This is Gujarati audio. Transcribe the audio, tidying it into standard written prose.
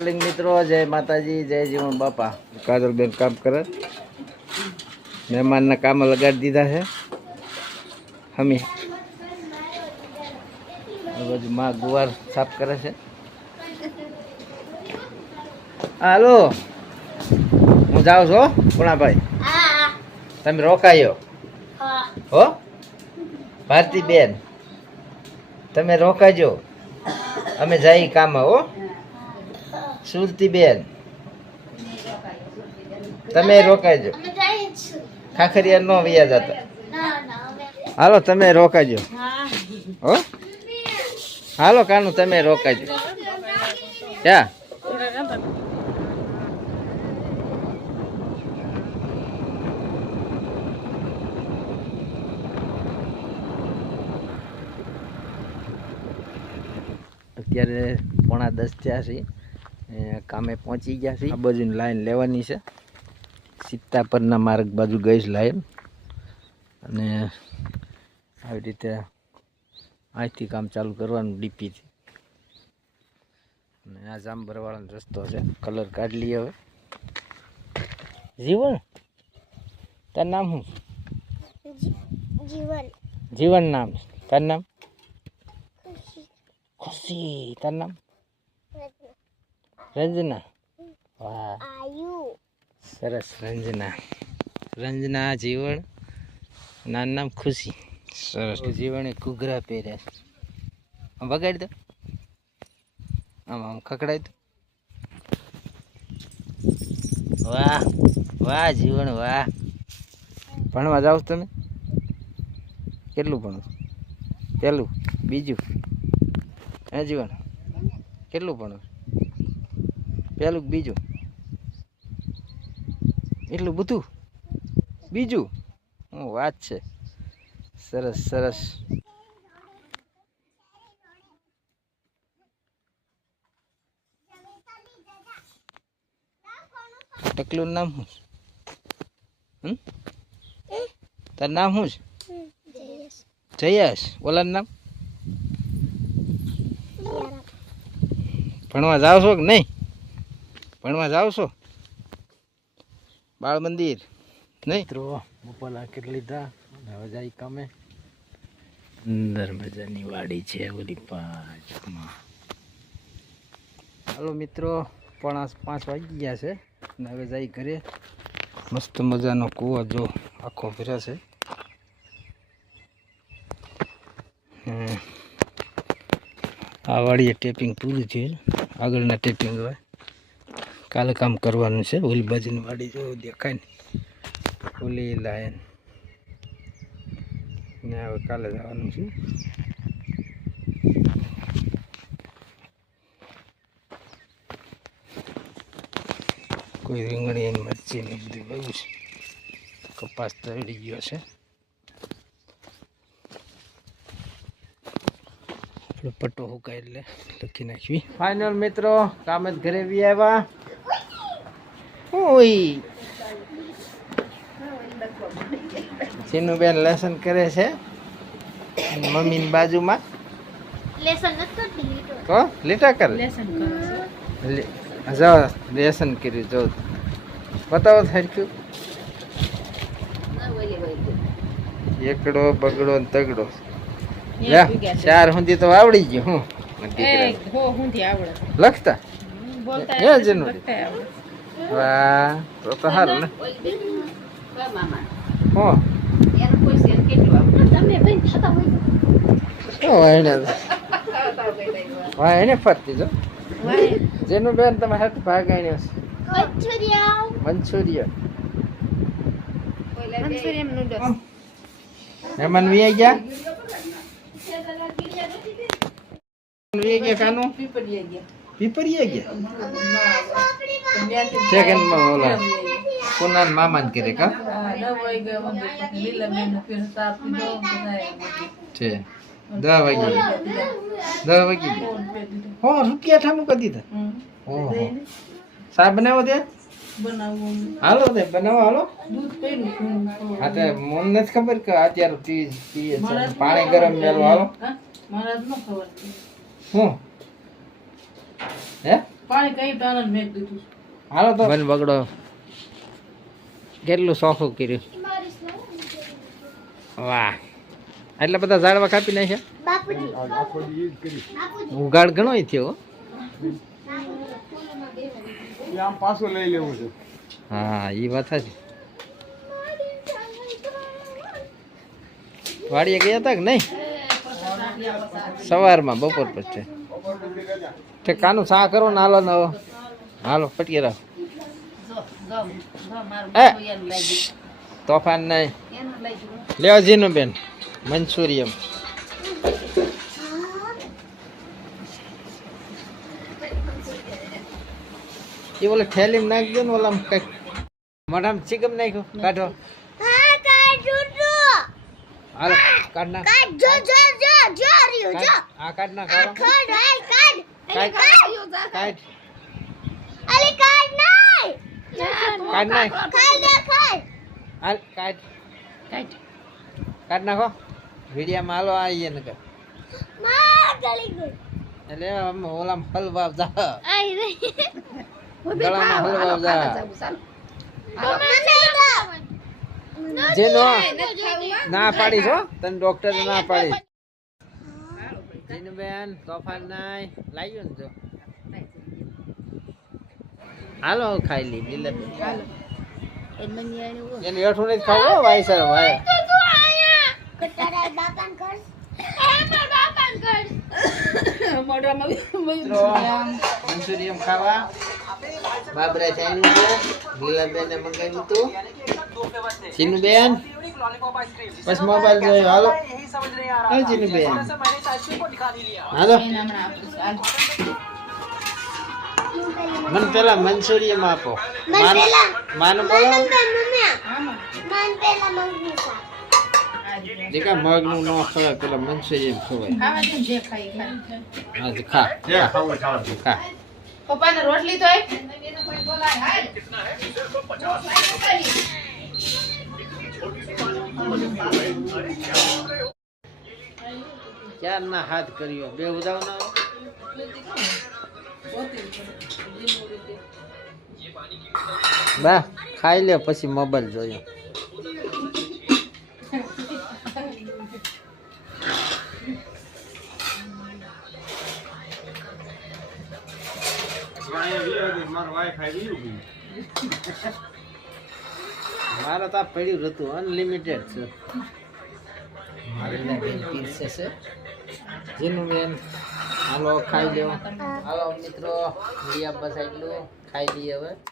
મિત્રો જય માતાજી જય જીવન બાપા. કાજલબેન કામ કરે, મહેમાનના કામ લગાડી દીધા છે. હમી બાજુ માં ગુવાર સાફ કરે છે. હાલો હું જાઉં છું પુણાભાઈ, તમે રોકાયો હો. ભારતી બેન તમે રોકાજો, અમે જઈ કામ હો. સુરતી બેન તમે રોકાજો, ખાખરિયા નો વ્યા જતા. હાલો તમે રોકાજો હો. હાલો કાનું તમે રોકાજો. ક્યાં અત્યારે 9:30 થયા છે, કામે પહોંચી ગયા છે. આ બાજુની લાઈન લેવાની છે, સીતાપરના માર્ગ બાજુ ગઈ છે લાઈન, અને આવી રીતે અહીંથી કામ ચાલુ કરવાનું ડીપીથી. અને આ જામબરવાળાનો રસ્તો છે, કલર કાઢી લઈએ હવે. જીવન તાર નામ શું? જીવન. જીવન નામ. તાર નામ? ખુશી. તાર નામ? રંजना. વાહ સરસ. રંजना. રંजना જીવન, નાનું નામ ખુશી. સરસ. જીવણે ઘૂઘરા પહેર્યા છે. આમ વગાડી દો, આમ આમ ખકડાઈ દો. વાહ વાહ જીવન વાહ. ભણવા જાઓ તમે? કેટલું ભણો? પહેલું બીજું? હે જીવન કેટલું ભણો? પહેલું બીજું? એટલું બધું? બીજું? હું વાત છે. સરસ સરસ. ટકલું નામ શું? તાર નામ શું છે? જયેશ. ઓલાનું નામ? ભણવા જાવ છો કે નહીં? ભણવા જાવ છો? બાળ મંદિર નહીં? બપોરા કેટલી લીધા, હવે જાય કામે. અંદર મજાની વાડી છે ઓલી પાછમાં. હાલો મિત્રો, 4:30 વાગી ગયા છે અને હવે જાય ઘરે. મસ્ત મજાનો કૂવો જો આખો ભર્યા છે. આ વાડીએ ટેપિંગ પૂરું થયું, આગળના ટેપિંગ હવે કાલે કામ કરવાનું છે. ઓલી બાજુની વાડી જો દેખાય ને, ઓલી લાઈન ને હવે કાલે જવાનું છે. કોઈ રીંગણી અને મરચી ને બધું બહુ છે. કપાસ તળી ગયો છે. પટ્ટો હુકાય એટલે લખી નાખવી. ફાઇનલ મિત્રો, કામ જ ઘરે બી આવ્યા. ઓય ચીનુબેન લેસન કરે છે મમ્મીની બાજુમાં. લેસન નથી તો લીટા કરે. લેસન કરે છે. જાઓ લેસન કર્યું જો બતાવો થરક્યું. એકડો બગડો ને તગડો 4 સુધી તો આવડી ગયું. હું લખતા વાહ તો સારું ને. એને ફરતી જો જેનું બેન તમે હાથ ભાગાઈ મંચુરિયન. મહેમાન વી ગયા? કાનું પીપરીએ ગયા? સેકન્ડમાં ઓલા કોના મામા ને કરે કા છે. 10 વાગી હો રૂપિયા ઠામું કરી દીધા. ઓહો સાહેબ બનાવો ત્યાં હાલો તે બનાવો હાલો. હા તો મને નથી ખબર કે અત્યારે પાણી ગરમ મેળવો હાલો. હું હે પાણી કઈ ટાણન મેક દીધું. હાલો તો બન બગડો કેટલું સોખું કર્યું. વાહ એટલા બધા ઝાડવા કાપી નાખ્યા. ઉગાડ ઘણો થયો. આમ પાછું લઈ લેવું છે. હા એ વાત છે. વાડીએ ગયા હતા કે નહીં? સવારમાં બપોર પછી તે કાનું સા કરો ને હાલો ને હાલો પટીએ રાખ. તોફાન નહીં લેવા જીનું બેન મંચુરિયમ એ ઓલે થેલીમાં નાખી દો ને ઓલા કઈક મોઢામાં ચીકમ નાખ્યું કાઢો. હાલો કાઢ નાખ. હા કાઢ નાખ. કાઢ નાખ. હાલ કાઢ કાઢ નાખો. વિડીયામાં હાલો આવીએ ને એટલે ઓલામાં હલવાવ જા ગળામાં હલવાવ જા જેનો ના પાડી છો તને ડોક્ટર ના પાડી. બેન તોફાન નાય લાગ્યો ને જો હાલો ખાઈ લી લીલા એને હેઠું નથી ખાવું ભાઈ સર ભાઈ. મંચુરિયમ ખાવા બાબરા ચાઇનીઝ લીલાબેને મંગાવ્યું હતું. ચીનુબેન બસ મોબાઈલ જોયો હાલો. હા ચીનુબેન હાલો મને પેલા મંચુરિયમ આપો. માનું બોલો દીકા મગનું ન ખવાય પેલા મંચુરિયમ ખવાય. હા ખા ખા. પપ્પાને રોટલી તો આપ. ક્યાં ના હાથ કર્યો બે ઉદાવ ના બા ખાઈ લે પછી મોબાઈલ જોયો. મારે તો આ પડ્યું હતું અનલિમિટેડ છે. જેનું બેન હાલો ખાઈ લો. હાલો મિત્રો બસ એટલું ખાઈ લઈએ હવે.